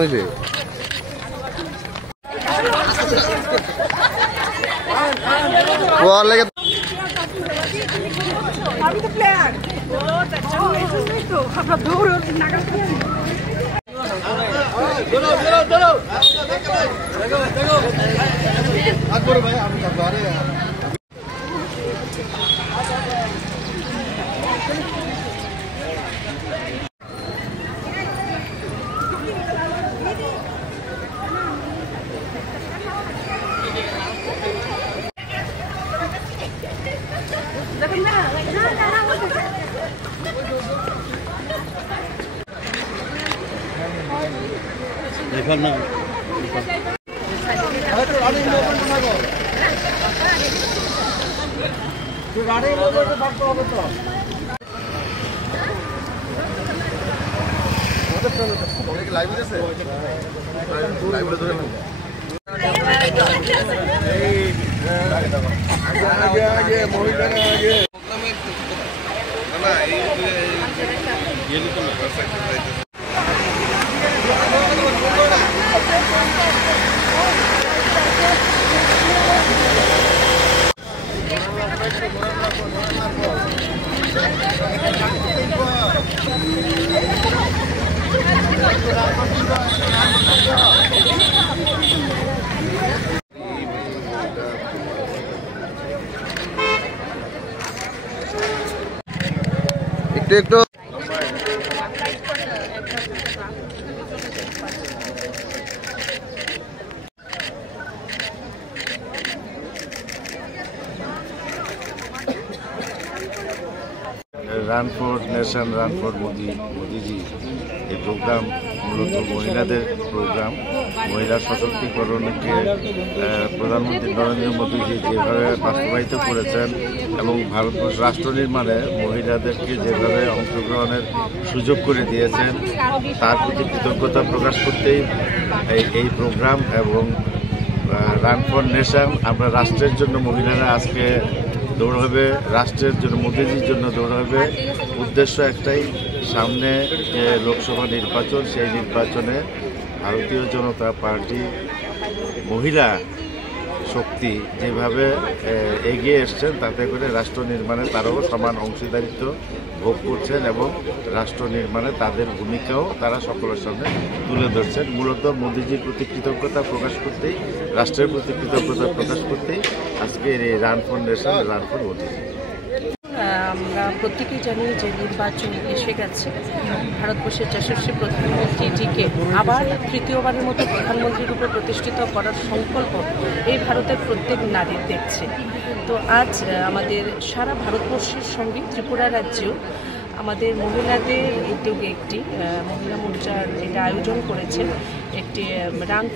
হয়েছে? একটু run for nation, run for মোদিজি এই প্রোগ্রাম মূলত মহিলাদের প্রোগ্রাম। মহিলা সশক্তিকরণকে প্রধানমন্ত্রী নরেন্দ্র মোদীজি যেভাবে বাস্তবায়িত করেছেন এবং ভারতবর্ষ রাষ্ট্র নির্মাণে মহিলাদেরকে যেভাবে অংশগ্রহণের সুযোগ করে দিয়েছেন তার প্রতি কৃতজ্ঞতা প্রকাশ করতেই এই প্রোগ্রাম এবং রান ফর নেশন। আমরা রাষ্ট্রের জন্য মহিলারা আজকে দৌড় হবে, রাষ্ট্রের জন্য মোদিজির জন্য দৌড় হবে। উদ্দেশ্য একটাই, সামনে যে লোকসভা নির্বাচন, সেই নির্বাচনে ভারতীয় জনতা পার্টি মহিলা শক্তি যেভাবে এগিয়ে এসছেন তাতে করে রাষ্ট্র নির্মাণে তারাও সমান অংশীদারিত্ব ভোগ করছেন এবং রাষ্ট্র নির্মাণে তাদের ভূমিকাও তারা সকলের সামনে তুলে ধরছেন। মূলত মোদিজির প্রতি কৃতজ্ঞতা প্রকাশ করতেই, রাষ্ট্রের প্রতি কৃতজ্ঞতা প্রকাশ করতেই আজকের এই run for nation, run for মোদিজি। আমরা প্রত্যেকেই জানি যে নির্বাচন এসে গেছে। ভারতবর্ষের যশস্বী প্রধানমন্ত্রীজিকে আবার তৃতীয়বারের মতো প্রধানমন্ত্রী রূপে প্রতিষ্ঠিত করার সংকল্প এই ভারতের প্রত্যেক নারী দেখছে। তো আজ আমাদের সারা ভারতবর্ষের সঙ্গে ত্রিপুরা রাজ্যেও আমাদের মহিলাদের উদ্যোগে একটি মহিলা মোর্চার এটা আয়োজন করেছে, একটি রান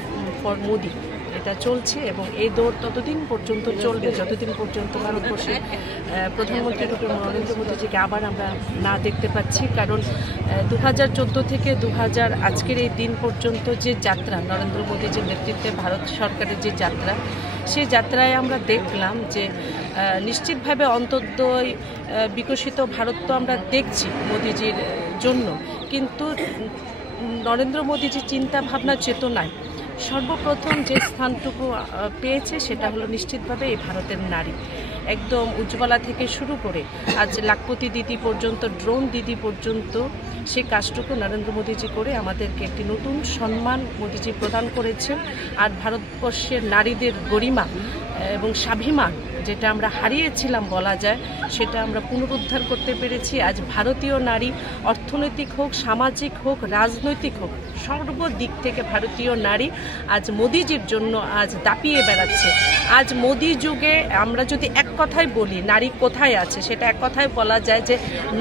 ফর মোদি এটা চলছে এবং এই দৌড় ততদিন পর্যন্ত চলবে যতদিন পর্যন্ত ভারতবর্ষের প্রধানমন্ত্রী রূপে নরেন্দ্র মোদীজিকে আবার আমরা না দেখতে পাচ্ছি। কারণ 2014 থেকে 2000 আজকের এই দিন পর্যন্ত যে যাত্রা, নরেন্দ্র মোদীজির নেতৃত্বে ভারত সরকারের যে যাত্রা, সেই যাত্রায় আমরা দেখলাম যে নিশ্চিতভাবে অন্তর্দয় বিকশিত ভারত তো আমরা দেখছি মোদীজির জন্য, কিন্তু নরেন্দ্র মোদীজির চিন্তা ভাবনা চেতনায় সর্বপ্রথম যে স্থানটুকু পেয়েছে সেটা হলো নিশ্চিতভাবে এই ভারতের নারী। একদম উজ্জ্বলা থেকে শুরু করে আজ লাখপতি দিদি পর্যন্ত, ড্রোন দিদি পর্যন্ত সেই কাজটুকু নরেন্দ্র মোদীজি করে আমাদেরকে একটি নতুন সম্মান মোদীজি প্রদান করেছেন। আর ভারতবর্ষের নারীদের গরিমা এবং স্বাভিমান যেটা আমরা হারিয়েছিলাম বলা যায়, সেটা আমরা পুনরুদ্ধার করতে পেরেছি। আজ ভারতীয় নারী অর্থনৈতিক হোক, সামাজিক হোক, রাজনৈতিক হোক, সর্বদিক থেকে ভারতীয় নারী আজ মোদিজির জন্য আজ দাপিয়ে বেড়াচ্ছে। আজ মোদি যুগে আমরা যদি এক কথায় বলি নারী কোথায় আছে, সেটা এক কথায় বলা যায় যে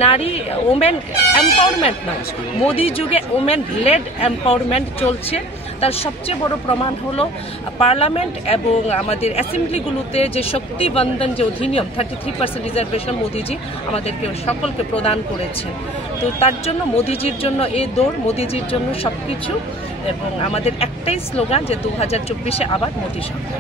নারী ওমেন এম্পাওয়ারমেন্ট নয়, মোদি যুগে ওমেন লেড এম্পাওয়ারমেন্ট চলছে। তার সবচেয়ে বড় প্রমাণ হলো পার্লামেন্ট এবং আমাদের অ্যাসেম্বলিগুলোতে যে শক্তি বন্ধন যে অধিনিয়ম 33% রিজার্ভেশন মোদিজি আমাদেরকে সকলকে প্রদান করেছেন। তো তার জন্য মোদিজির জন্য এই দৌড়, মোদিজির জন্য সব কিছু, এবং আমাদের একটাই স্লোগান যে 2024-এ আবার মোদি সরকার।